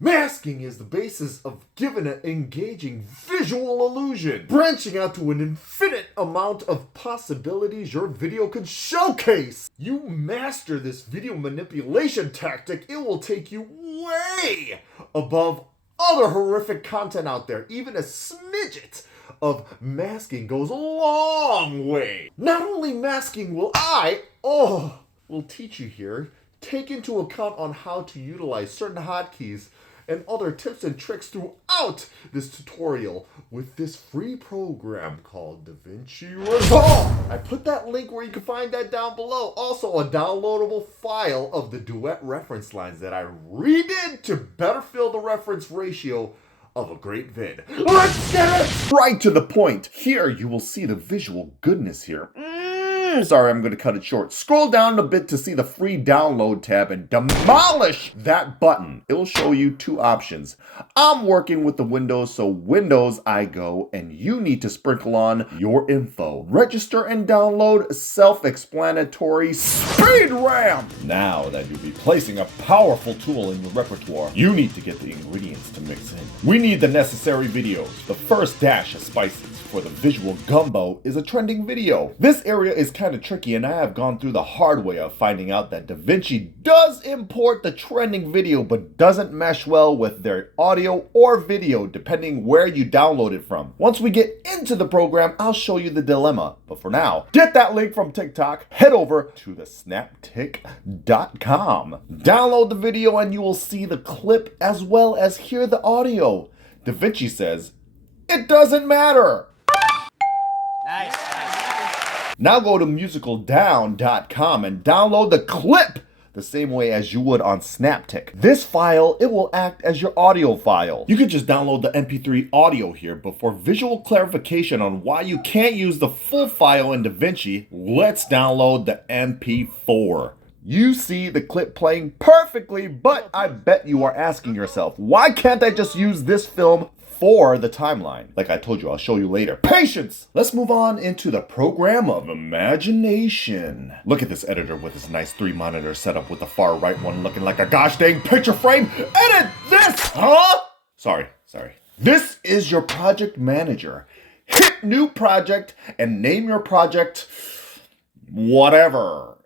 Masking is the basis of giving an engaging visual illusion, branching out to an infinite amount of possibilities your video could showcase. You master this video manipulation tactic, it will take you way above other horrific content out there. Even a smidget of masking goes a long way. Not only masking will will teach you here, take into account on how to utilize certain hotkeys and other tips and tricks throughout this tutorial with this free program called Davinci Resolve. I put that link where you can find that down below. Also a downloadable file of the duet reference lines that I redid to better fill the reference ratio of a great vid. Let's get it right to the point. Here you will see the visual goodness here. Sorry, I'm going to cut it short. Scroll down a bit to see the free download tab and demolish that button. It will show you two options. I'm working with the Windows, so Windows I go, and you need to sprinkle on your info. Register and download, self-explanatory speed RAM. Now that you'll be placing a powerful tool in your repertoire, you need to get the ingredients to mix in. We need the necessary videos. The first dash of spices for the visual gumbo is a trending video. This area is kind of tricky, and I have gone through the hard way of finding out that Davinci does import the trending video but doesn't mesh well with their audio or video depending where you download it from. Once we get into the program, I'll show you the dilemma, but for now, get that link from TikTok, head over to the snaptic.com. Download the video and you will see the clip as well as hear the audio. Davinci says, it doesn't matter. Nice. Now go to musicaldown.com and download the clip the same way as you would on Snaptic. This file, it will act as your audio file. You can just download the MP3 audio here, but for visual clarification on why you can't use the full file in Davinci, let's download the MP4. You see the clip playing perfectly, but I bet you are asking yourself, why can't I just use this film for the timeline? Like I told you, I'll show you later. Patience! Let's move on into the program of imagination. Look at this editor with this nice 3-monitor setup with the far right one looking like a gosh dang picture frame. Edit this! Huh? Sorry. This is your project manager. Hit new project and name your project whatever-ish.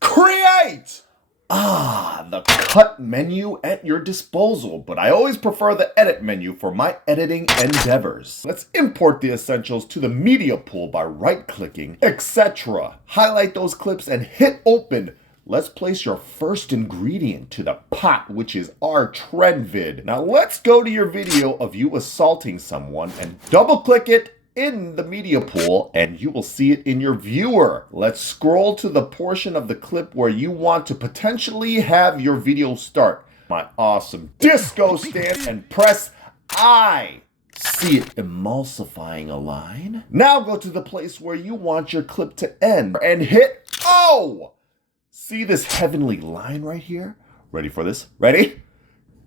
Create! The cut menu at your disposal, but I always prefer the edit menu for my editing endeavors. Let's import the essentials to the media pool by right-clicking, etc. Highlight those clips and hit open. Let's place your first ingredient to the pot, which is our trend vid. Now let's go to your video of you assaulting someone and double-click it in the media pool and you will see it in your viewer. Let's scroll to the portion of the clip where you want to potentially have your video start. My awesome disco stance and press I. See it emulsifying a line? Now go to the place where you want your clip to end and hit O. See this heavenly line right here? Ready for this? Ready?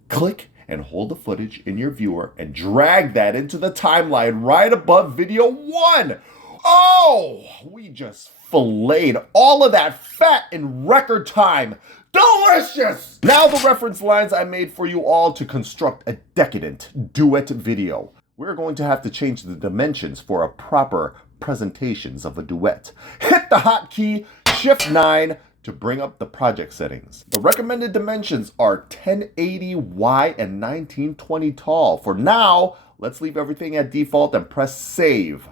Click and hold the footage in your viewer and drag that into the timeline right above video 1. Oh, we just filleted all of that fat in record time. Delicious! Now the reference lines I made for you all to construct a decadent duet video. We're going to have to change the dimensions for a proper presentations of a duet. Hit the hotkey Shift 9 to bring up the project settings. The recommended dimensions are 1080 wide and 1920 tall. For now, let's leave everything at default and press save.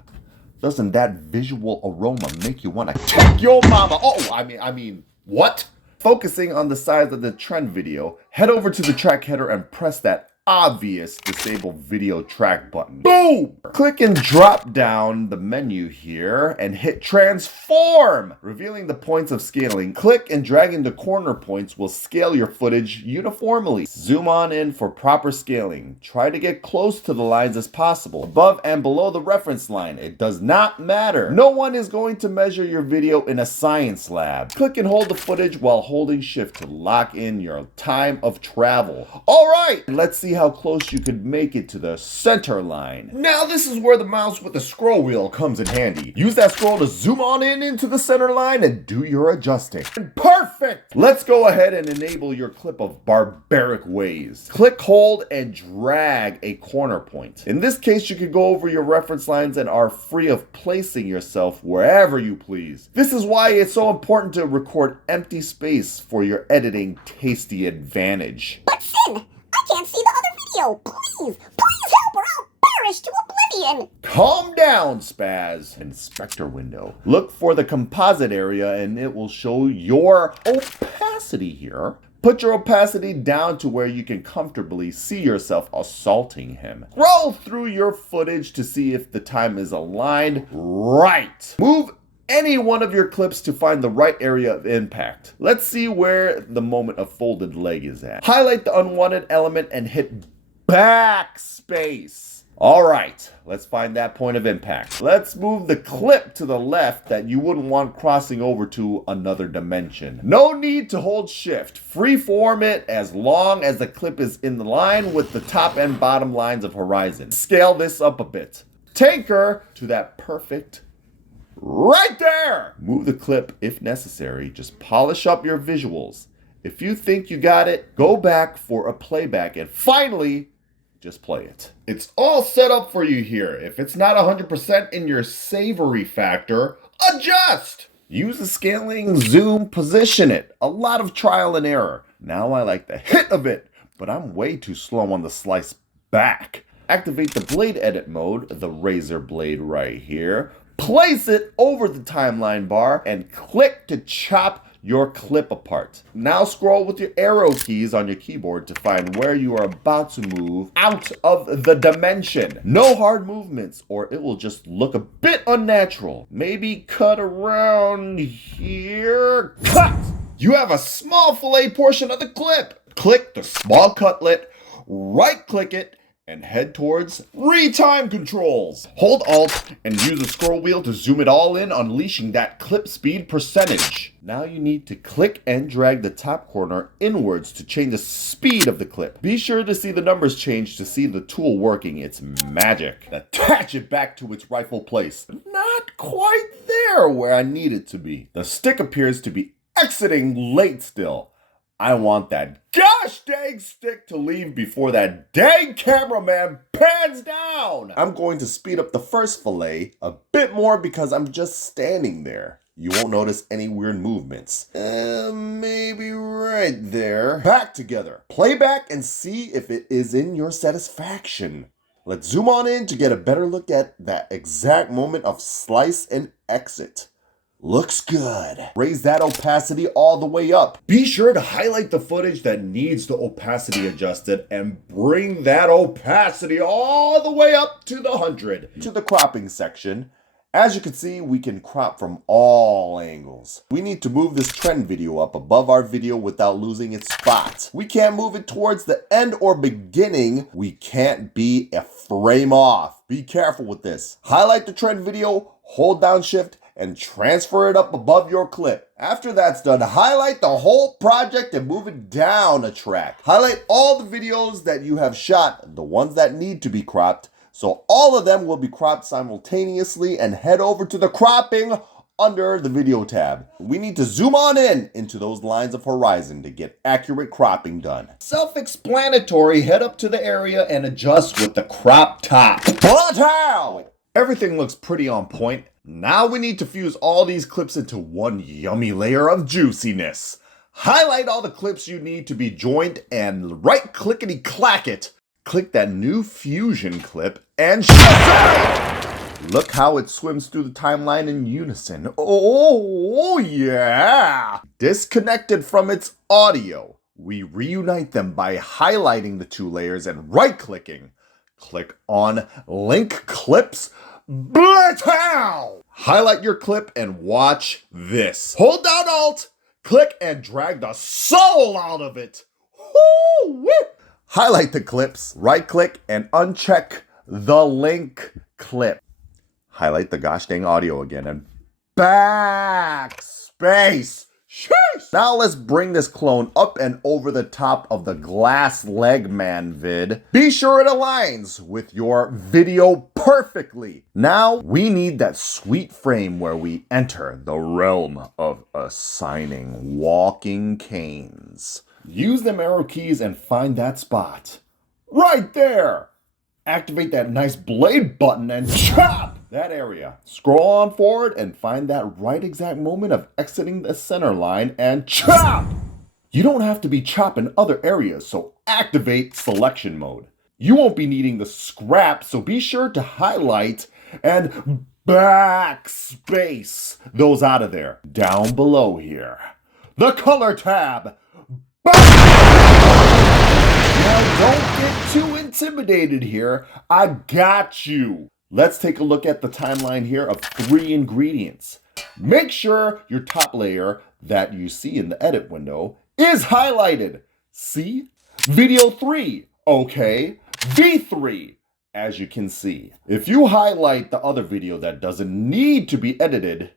Doesn't that visual aroma make you want to kick your mama? Oh, I mean, what? Focusing on the size of the trend video, head over to the track header and press that obvious disable video track button. Boom! Click and drop down the menu here and hit transform, revealing the points of scaling. Click and dragging the corner points will scale your footage uniformly. Zoom on in for proper scaling. Try to get close to the lines as possible. Above and below the reference line, it does not matter. No one is going to measure your video in a science lab. Click and hold the footage while holding shift to lock in your time of travel. All right, let's see how close you could make it to the center line. Now this is where the mouse with the scroll wheel comes in handy. Use that scroll to zoom on in into the center line and do your adjusting. Perfect! Let's go ahead and enable your clip of barbaric ways. Click, hold, and drag a corner point. In this case, you could go over your reference lines and are free of placing yourself wherever you please. This is why it's so important to record empty space for your editing tasty advantage. But Sin, I can't see the other video. Please help or I'll perish to oblivion. Calm down, Spaz. Inspector window. Look for the composite area and it will show your opacity here. Put your opacity down to where you can comfortably see yourself assaulting him. Scroll through your footage to see if the time is aligned right. Move any one of your clips to find the right area of impact. Let's see where the moment of folded leg is at. Highlight the unwanted element and hit backspace. All right, let's find that point of impact. Let's move the clip to the left that you wouldn't want crossing over to another dimension. No need to hold shift. Freeform it as long as the clip is in the line with the top and bottom lines of horizon. Scale this up a bit. Take her to that perfect right there. Move the clip if necessary. Just polish up your visuals. If you think you got it, go back for a playback and finally, just play it. It's all set up for you here. If it's not 100% in your savory factor, adjust. Use the scaling, zoom, position it. A lot of trial and error. Now I like the hit of it, but I'm way too slow on the slice back. Activate the blade edit mode, the razor blade right here. Place it over the timeline bar and click to chop your clip apart. Now scroll with your arrow keys on your keyboard to find where you are about to move out of the dimension. No hard movements or it will just look a bit unnatural. Maybe cut around here. Cut! You have a small fillet portion of the clip. Click the small cutlet, right click it, and head towards retime controls. Hold Alt and use the scroll wheel to zoom it all in, unleashing that clip speed percentage. Now you need to click and drag the top corner inwards to change the speed of the clip. Be sure to see the numbers change to see the tool working its magic. Attach it back to its rightful place. Not quite there where I need it to be. The stick appears to be exiting late still. I want that gosh dang stick to leave before that dang cameraman pans down. I'm going to speed up the first fillet a bit more because I'm just standing there. You won't notice any weird movements. Maybe right there. Back together. Play back and see if it is in your satisfaction. Let's zoom on in to get a better look at that exact moment of slice and exit. Looks good. Raise that opacity all the way up. Be sure to highlight the footage that needs the opacity adjusted and bring that opacity all the way up to the 100. To the cropping section. As you can see, we can crop from all angles. We need to move this trend video up above our video without losing its spot. We can't move it towards the end or beginning. We can't be a frame off. Be careful with this. Highlight the trend video, hold down shift, and transfer it up above your clip. After that's done, highlight the whole project and move it down a track. Highlight all the videos that you have shot, the ones that need to be cropped, so all of them will be cropped simultaneously, and head over to the cropping under the video tab. We need to zoom on in into those lines of horizon to get accurate cropping done. Self-explanatory, head up to the area and adjust with the crop top. Everything looks pretty on point. Now we need to fuse all these clips into one yummy layer of juiciness. Highlight all the clips you need to be joined and right clickety clack it. Click that new fusion clip and shazam! Look how it swims through the timeline in unison. Oh yeah! Disconnected from its audio. We reunite them by highlighting the two layers and right clicking. Click on link clips. Blatow! Highlight your clip and watch this. Hold down Alt, click and drag the soul out of it. Woo-wee! Highlight the clips, right click and uncheck the link clip. Highlight the gosh dang audio again and backspace. Sheesh! Now let's bring this clone up and over the top of the glass leg man vid. Be sure it aligns with your video perfectly. Now we need that sweet frame where we enter the realm of assigning walking canes. Use them arrow keys and find that spot. Right there! Activate that nice blade button and chop that area. Scroll on forward and find that right exact moment of exiting the center line and chop! You don't have to be chopping other areas, so activate selection mode. You won't be needing the scrap, so be sure to highlight and backspace those out of there. Down below here, the color tab. Now don't get too intimidated here. I got you. Let's take a look at the timeline here of 3 ingredients. Make sure your top layer that you see in the edit window is highlighted. See? Video 3. Okay. V3. As you can see. If you highlight the other video that doesn't need to be edited,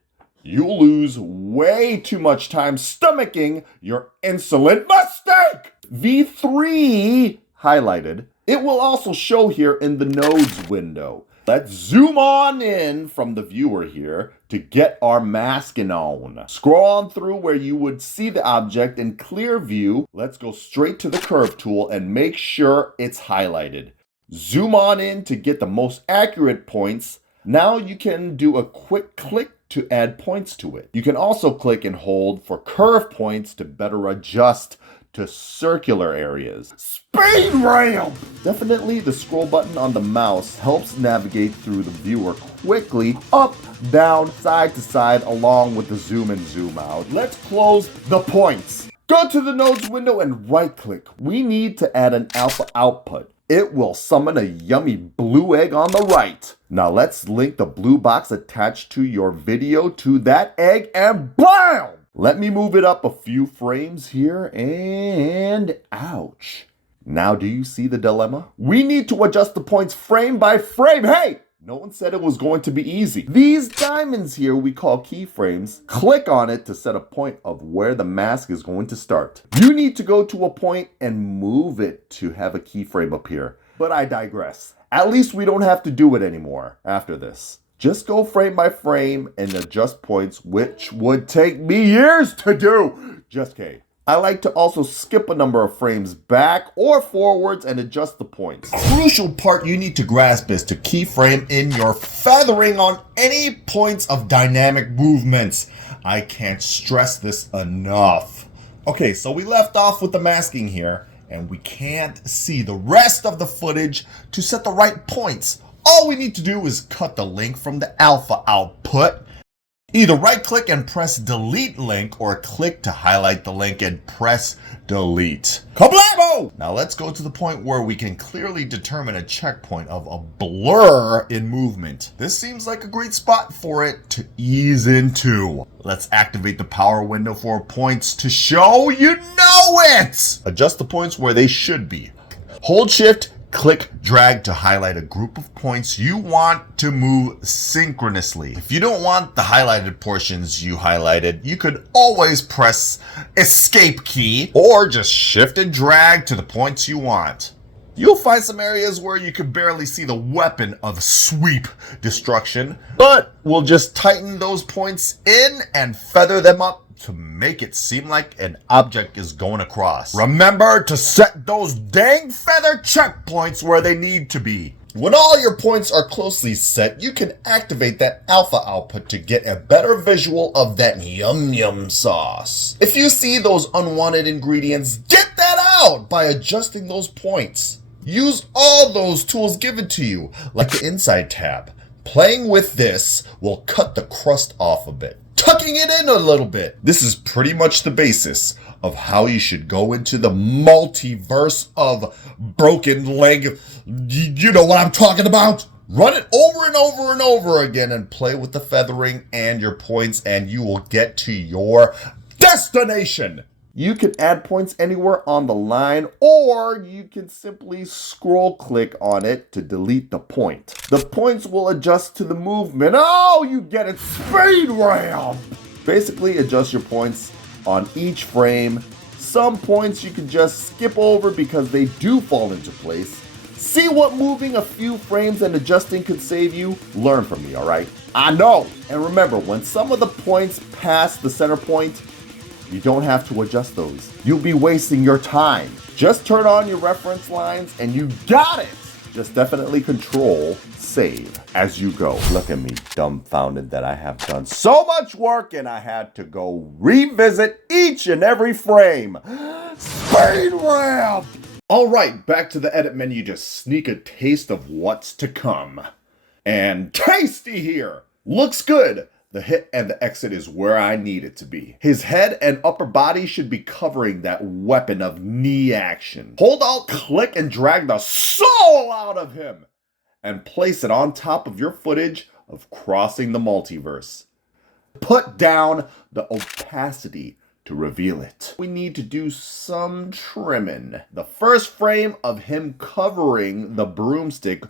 you'll lose way too much time stomaching your insolent mistake. V3 highlighted. It will also show here in the nodes window. Let's zoom on in from the viewer here to get our masking on. Scroll on through where you would see the object in clear view. Let's go straight to the curve tool and make sure it's highlighted. Zoom on in to get the most accurate points. Now you can do a quick click to add points to it. You can also click and hold for curve points to better adjust to circular areas. Speed ramp! Definitely the scroll button on the mouse helps navigate through the viewer quickly, up, down, side to side, along with the zoom and zoom out. Let's close the points. Go to the nodes window and right click. We need to add an alpha output. It will summon a yummy blue egg on the right. Now let's link the blue box attached to your video to that egg and BAM! Let me move it up a few frames here and ouch. Now do you see the dilemma? We need to adjust the points frame by frame. Hey! No one said it was going to be easy. These diamonds here we call keyframes. Click on it to set a point of where the mask is going to start. You need to go to a point and move it to have a keyframe appear. But I digress. At least we don't have to do it anymore after this. Just go frame by frame and adjust points, which would take me years to do. Just kidding. I like to also skip a number of frames back or forwards and adjust the points. Crucial part you need to grasp is to keyframe in your feathering on any points of dynamic movements. I can't stress this enough. Okay, so we left off with the masking here, and we can't see the rest of the footage to set the right points. All we need to do is cut the link from the alpha output. Either right click and press delete link or click to highlight the link and press delete. Kablamo! Now let's go to the point where we can clearly determine a checkpoint of a blur in movement. This seems like a great spot for it to ease into. Let's activate the power window for points to show. You know it! Adjust the points where they should be. Hold shift, click, drag to highlight a group of points you want to move synchronously. If you don't want the highlighted portions you highlighted, you could always press escape key or just shift and drag to the points you want. You'll find some areas where you can barely see the weapon of sweep destruction, but we'll just tighten those points in and feather them up to make it seem like an object is going across. Remember to set those dang feather checkpoints where they need to be. When all your points are closely set, you can activate that alpha output to get a better visual of that yum yum sauce. If you see those unwanted ingredients, get that out by adjusting those points. Use all those tools given to you, like the inside tab. Playing with this will cut the crust off a bit, tucking it in a little bit. This is pretty much the basis of how you should go into the multiverse of broken leg. You know what I'm talking about. Run it over and over and over again and play with the feathering and your points, and you will get to your destination. You can add points anywhere on the line, or you can simply scroll click on it to delete the point. The points will adjust to the movement. Oh, you get it, speed ramp! Basically adjust your points on each frame. Some points you can just skip over because they do fall into place. See what moving a few frames and adjusting could save you? Learn from me, alright? I know! And remember, when some of the points pass the center point, you don't have to adjust those. You'll be wasting your time. Just turn on your reference lines and you got it! Just definitely control save as you go. Look at me, dumbfounded that I have done so much work and I had to go revisit each and every frame. Speed ramp! Alright, back to the edit menu to sneak a taste of what's to come. And tasty here! Looks good! The hit and the exit is where I need it to be. His head and upper body should be covering that weapon of knee action. Hold Alt, click, and drag the soul out of him! And place it on top of your footage of crossing the multiverse. Put down the opacity to reveal it. We need to do some trimming. The first frame of him covering the broomstick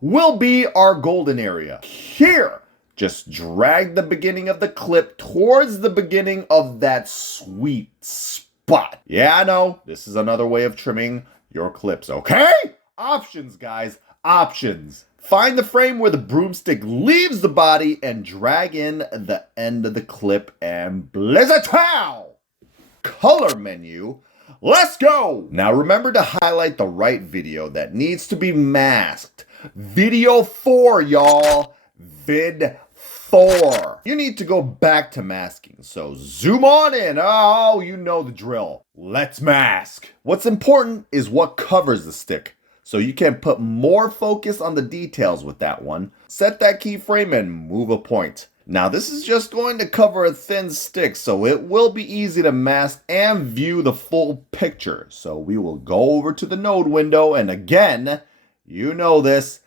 will be our golden area. Here! Just drag the beginning of the clip towards the beginning of that sweet spot. Yeah, I know. This is another way of trimming your clips, okay? Options, guys. Options. Find the frame where the broomstick leaves the body and drag in the end of the clip and blizzatow! Color menu. Let's go! Now remember to highlight the right video that needs to be masked. Video 4, y'all. Vid 4. You need to go back to masking, so zoom on in. Oh, you know the drill. Let's mask. What's important is what covers the stick, so you can put more focus on the details with that one. Set that keyframe and move a point. Now this is just going to cover a thin stick, so it will be easy to mask and view the full picture. So we will go over to the node window, and again, you know this,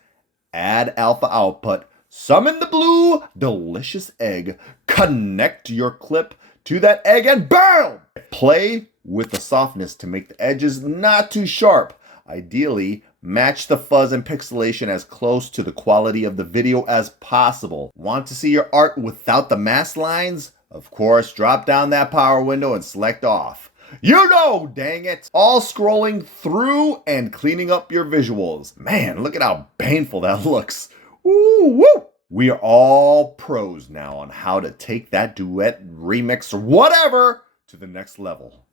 add alpha output. Summon the blue, delicious egg, connect your clip to that egg, and BAM! Play with the softness to make the edges not too sharp. Ideally, match the fuzz and pixelation as close to the quality of the video as possible. Want to see your art without the mask lines? Of course, drop down that power window and select off. You know, dang it! All scrolling through and cleaning up your visuals. Man, look at how painful that looks. Woo, woo. We are all pros now on how to take that duet, remix, or whatever to the next level.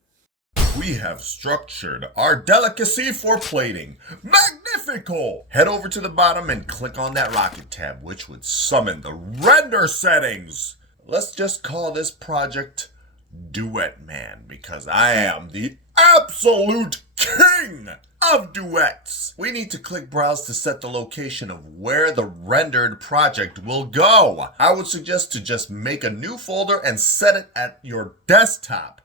We have structured our delicacy for plating. Magnifico! Head over to the bottom and click on that rocket tab, which would summon the render settings. Let's just call this project Duet Man, because I am the absolute king of duets. We need to click browse to set the location of where the rendered project will go. I would suggest to just make a new folder and set it at your desktop.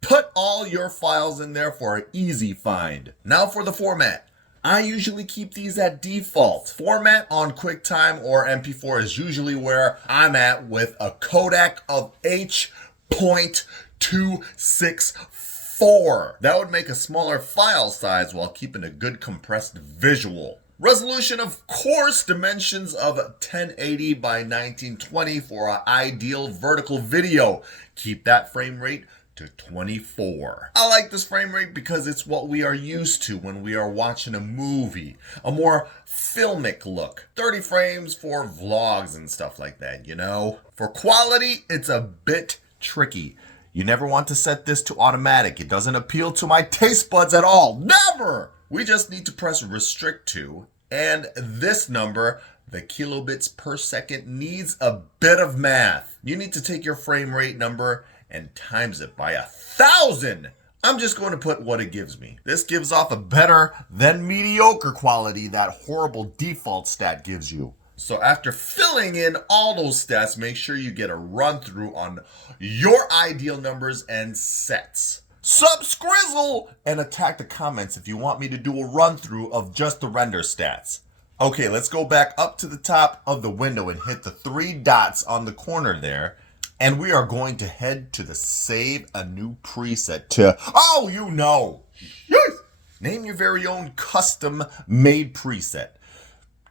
Put all your files in there for an easy find. Now for the format. I usually keep these at default. Format on QuickTime or MP4 is usually where I'm at with a codec of H.264. That would make a smaller file size while keeping a good compressed visual. Resolution, of course, dimensions of 1080 by 1920 for an ideal vertical video. Keep that frame rate to 24. I like this frame rate because it's what we are used to when we are watching a movie. A more filmic look. 30 frames for vlogs and stuff like that, you know? For quality, it's a bit tricky. You never want to set this to automatic. It doesn't appeal to my taste buds at all. Never! We just need to press restrict to, and this number, the kilobits per second, needs a bit of math. You need to take your frame rate number and times it by 1,000. I'm just going to put what it gives me. This gives off a better than mediocre quality that horrible default stat gives you. So after filling in all those stats, make sure you get a run through on your ideal numbers and sets. Subscrizzle and attack the comments if you want me to do a run through of just the render stats. Okay, let's go back up to the top of the window and hit the 3 dots on the corner there. And we are going to head to the save a new preset to, oh, you know, yes. Name your very own custom made preset.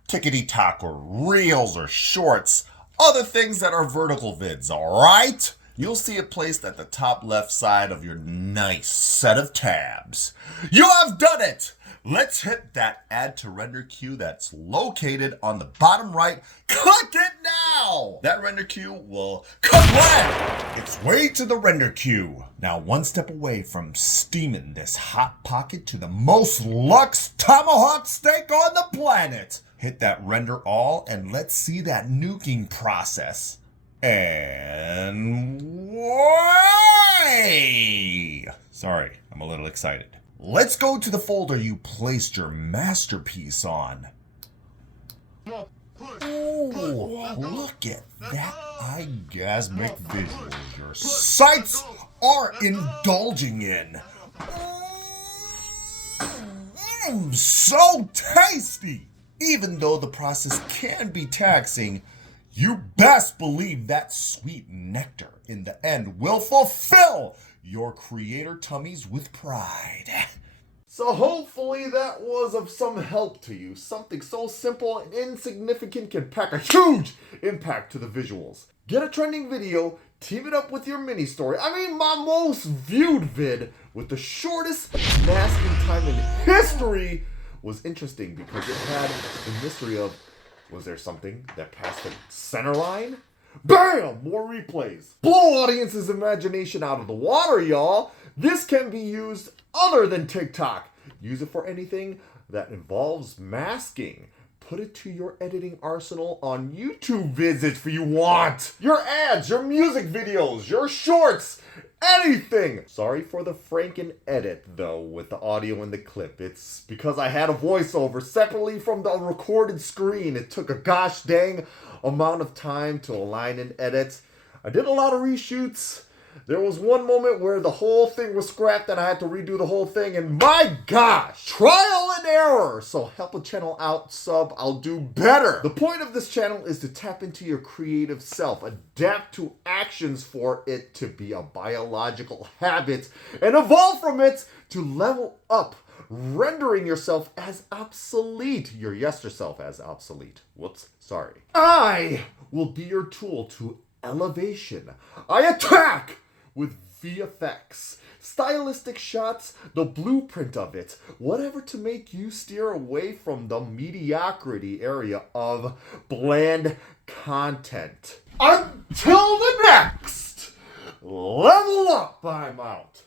Tickety-tock or reels or shorts, other things that are vertical vids, all right? you'll see it placed at the top left side of your nice set of tabs. You have done it! Let's hit that add to render queue that's located on the bottom right. Click it now! That render queue will collect its way to the render queue. Now one step away from steaming this hot pocket to the most luxe tomahawk steak on the planet. Hit that render all and let's see that nuking process. And why? Sorry, I'm a little excited. Let's go to the folder you placed your masterpiece on. Oh, look at that eyegasmic visual your sights are indulging in. So tasty! Even though the process can be taxing, you best believe that sweet nectar in the end will fulfill your creator tummies with pride. So hopefully that was of some help to you. Something so simple and insignificant can pack a huge impact to the visuals. Get a trending video, team it up with your mini story. I mean my most viewed vid with the shortest masking time in history was interesting because it had the mystery of, was there something that passed the center line? Bam! More replays. Blow audience's imagination out of the water, y'all. This can be used other than TikTok. Use it for anything that involves masking. Put it to your editing arsenal on YouTube vids if you want. Your ads, your music videos, your shorts, anything. Sorry for the Franken edit though with the audio in the clip. It's because I had a voiceover separately from the recorded screen. It took a gosh dang amount of time to align and edit. I did a lot of reshoots. There was one moment where the whole thing was scrapped and I had to redo the whole thing, and my gosh, trial and error. So help a channel out, sub, I'll do better. The point of this channel is to tap into your creative self, adapt to actions for it to be a biological habit, and evolve from it to level up, rendering yourself as obsolete. Your yourself as obsolete. Whoops, sorry. I will be your tool to elevation. I attack with VFX, stylistic shots, the blueprint of it, whatever to make you steer away from the mediocrity area of bland content. Until the next level up, I'm out.